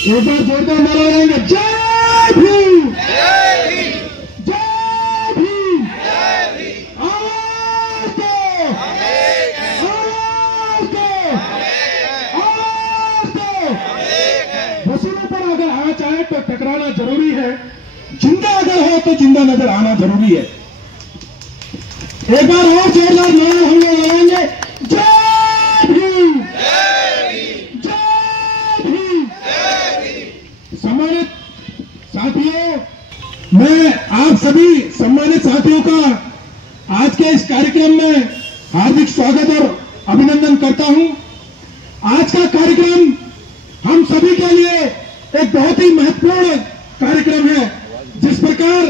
एक बार जोरदार नारा लगाएंगे, जय भीम, जय भीम, जय भीम। आज तो वसूलों पर अगर आँच आए तो टकराना जरूरी है, जिंदा अगर हो तो जिंदा नजर आना जरूरी है। एक बार और जोरदार नारा हम लोग लगाएंगे, जय भीम, जय भीम। सम्मानित साथियों, मैं आप सभी सम्मानित साथियों का आज के इस कार्यक्रम में हार्दिक स्वागत और अभिनंदन करता हूं। आज का कार्यक्रम हम सभी के लिए एक बहुत ही महत्वपूर्ण कार्यक्रम है। जिस प्रकार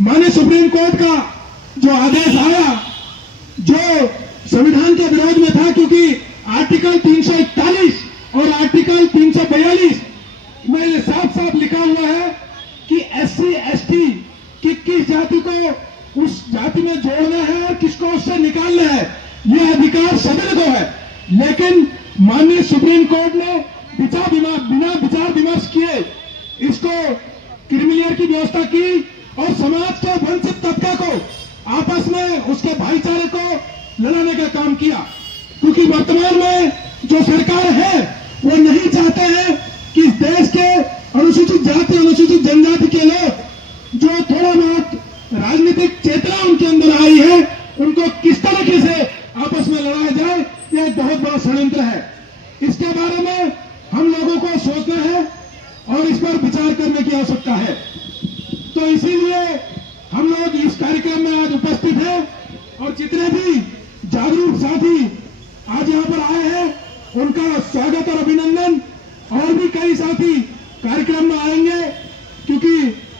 माननीय सुप्रीम कोर्ट का जो आदेश आया, जो संविधान के विरोध में था, क्योंकि आर्टिकल 341 और आर्टिकल 342 में ये साफ साफ लिखा हुआ है कि एससी एसटी की किस जाति को उस जाति में जोड़ना है और किसको उससे निकालना है, यह अधिकार सदन को है। लेकिन माननीय सुप्रीम कोर्ट ने बिना विचार विमर्श किए इसको क्रिमिलियर की व्यवस्था की और समाज के वंचित तबके को आपस में उसके भाईचारे को लड़ाने का काम किया। क्योंकि वर्तमान में जो सरकार है वो नहीं चाहते हैं कि इस देश के अनुसूचित जाति अनुसूचित जनजाति के लोग जो थोड़ा बहुत राजनीतिक चेतना उनके अंदर आई है, उनको किस तरीके से आपस में लड़ाया जाए, यह एक बहुत बड़ा षड्यंत्र है। इसके बारे में हम लोगों को सोचना है और इस पर विचार करने की आवश्यकता है। तो इसीलिए हम लोग इस कार्यक्रम में आज उपस्थित हैं और जितने भी जागरूक साथी आज यहाँ पर आए हैं उनका स्वागत और अभिनंदन। और भी कई साथी कार्यक्रम में आएंगे, क्योंकि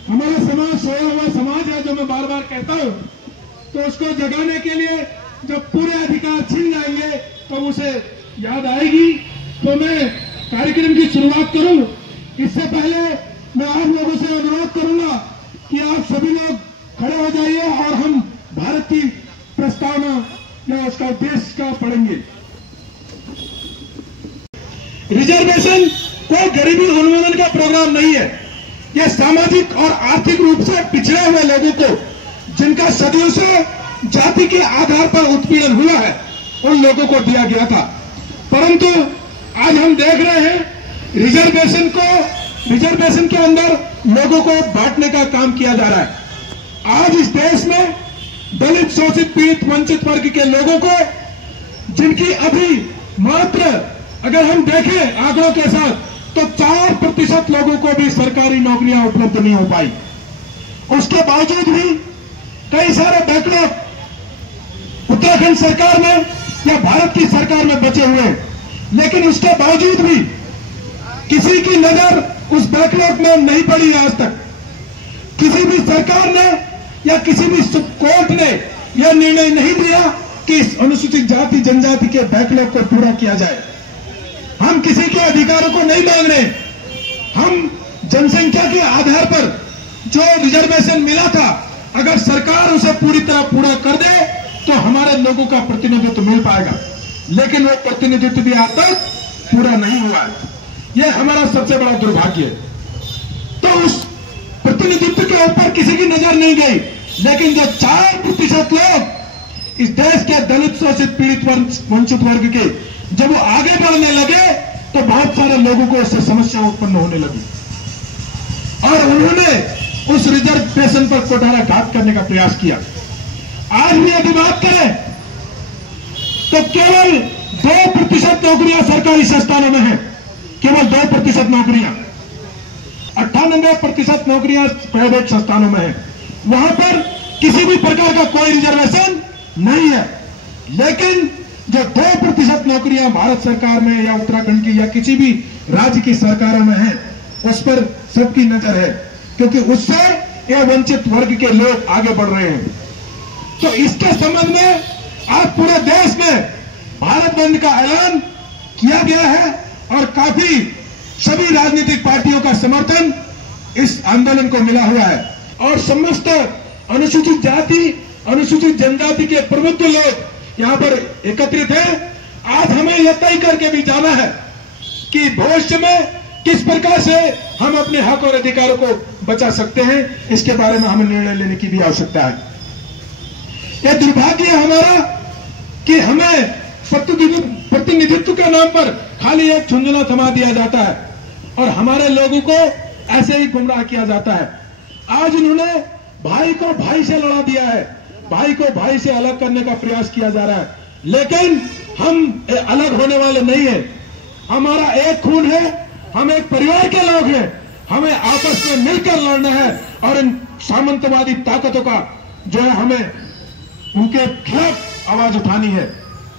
हमारा समाज सोया हुआ समाज है, जो मैं बार बार कहता हूं। तो उसको जगाने के लिए जब पूरे अधिकार छिन जाएंगे तो उसे याद आएगी। तो मैं कार्यक्रम की शुरुआत करूं, इससे पहले मैं आप लोगों से अनुरोध करूंगा कि आप सभी लोग खड़े हो जाइए और हम भारत की प्रस्तावना या उसका उद्देश्य का पढ़ेंगे। रिजर्वेशन कोई गरीबी उन्मूलन का प्रोग्राम नहीं है। यह सामाजिक और आर्थिक रूप से पिछड़े हुए लोगों को, जिनका सदियों से जाति के आधार पर उत्पीड़न हुआ है, उन लोगों को दिया गया था। परंतु आज हम देख रहे हैं रिजर्वेशन के अंदर लोगों को बांटने का काम किया जा रहा है। आज इस देश में दलित, शोषित, पीड़ित, वंचित वर्ग के लोगों को, जिनकी अभी मात्र अगर हम देखें आंकड़ों के साथ, तो 4% लोगों को भी सरकारी नौकरियां उपलब्ध नहीं हो पाई। उसके बावजूद भी कई सारे बैकलॉग उत्तराखंड सरकार में या भारत की सरकार में बचे हुए हैं। लेकिन उसके बावजूद भी किसी की नजर उस बैकलॉग में नहीं पड़ी। आज तक किसी भी सरकार ने या किसी भी कोर्ट ने यह निर्णय नहीं लिया कि इस अनुसूचित जाति जनजाति के बैकलॉग को पूरा किया जाए। हम किसी के अधिकारों को नहीं मांग रहे। हम जनसंख्या के आधार पर जो रिजर्वेशन मिला था, अगर सरकार उसे पूरी तरह पूरा कर दे तो हमारे लोगों का प्रतिनिधित्व मिल पाएगा। लेकिन वो प्रतिनिधित्व भी आज तक पूरा नहीं हुआ है। यह हमारा सबसे बड़ा दुर्भाग्य है। तो उस प्रतिनिधित्व के ऊपर किसी की नजर नहीं गई। लेकिन जो 4% लोग इस देश के दलित, शोषित, पीड़ित, वंचित वर्ग के, जब वो आगे बढ़ने लगे तो बहुत सारे लोगों को उससे समस्या उत्पन्न होने लगी और उन्होंने उस रिजर्वेशन पर कुठाराघात करने का प्रयास किया। आज भी यदि बात करें तो केवल 2% नौकरियां सरकारी संस्थानों में है। केवल 2% नौकरियां, 98% नौकरियां प्राइवेट संस्थानों में है। वहां पर किसी भी प्रकार का कोई रिजर्वेशन नहीं है। लेकिन जो 2% नौकरियां भारत सरकार में या उत्तराखंड की या किसी भी राज्य की सरकारों में है, उस पर सबकी नजर है, क्योंकि उससे ये वंचित वर्ग के लोग आगे बढ़ रहे हैं। तो इसके संबंध में आज पूरे देश में भारत बंद का ऐलान किया गया है और काफी सभी राजनीतिक पार्टियों का समर्थन इस आंदोलन को मिला हुआ है। और समस्त अनुसूचित जाति, अनुसूचित जनजाति के प्रबुद्ध लोग यहां पर एकत्रित हैं। आज हमें यह तय करके भी जाना है कि भविष्य में किस प्रकार से हम अपने हक और अधिकारों को बचा सकते हैं, इसके बारे में हमें निर्णय लेने की भी आवश्यकता है। यह दुर्भाग्य है हमारा कि हमें प्रतिनिधित्व के नाम पर खाली एक झुंझुना थमा दिया जाता है और हमारे लोगों को ऐसे ही गुमराह किया जाता है। आज उन्होंने भाई को भाई से लड़ा दिया है, भाई को भाई से अलग करने का प्रयास किया जा रहा है, लेकिन हम अलग होने वाले नहीं है। हमारा एक खून है, हम एक परिवार के लोग हैं, हमें आपस में मिलकर लड़ना है और इन सामंतवादी ताकतों का जो है हमें उनके खिलाफ आवाज उठानी है।